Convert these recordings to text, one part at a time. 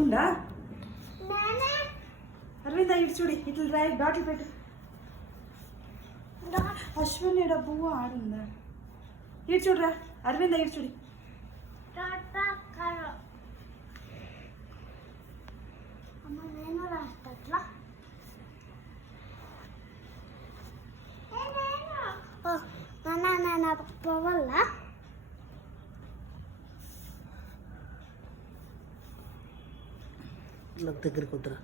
ఉందా అరవింద ఇటు చూడు ఇట్లా డ్రైవ్ బాటిల్ పెట్టు అశ్విని డబ్బు ఆడుందా ఇటు చూడరా అరవింద ఇటు చూడు నేను రాస్తా నాన్న పోవాలా దగ్గరికి వద్దురా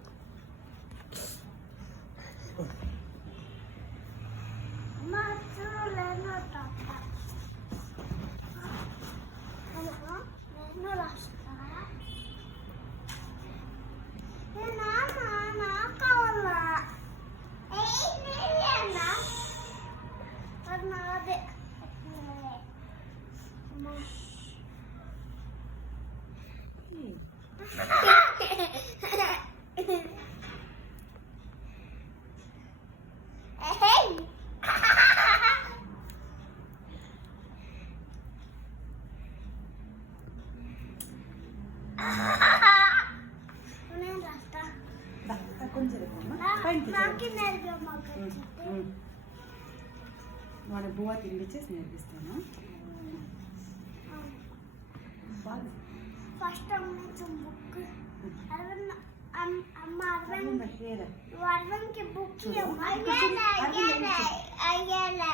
వాడు బువ్వ తినిపించేసి నేర్పిస్తాను ఫస్ట్ అమ్మ అరవింద్కి బుక్ అయ్యాలే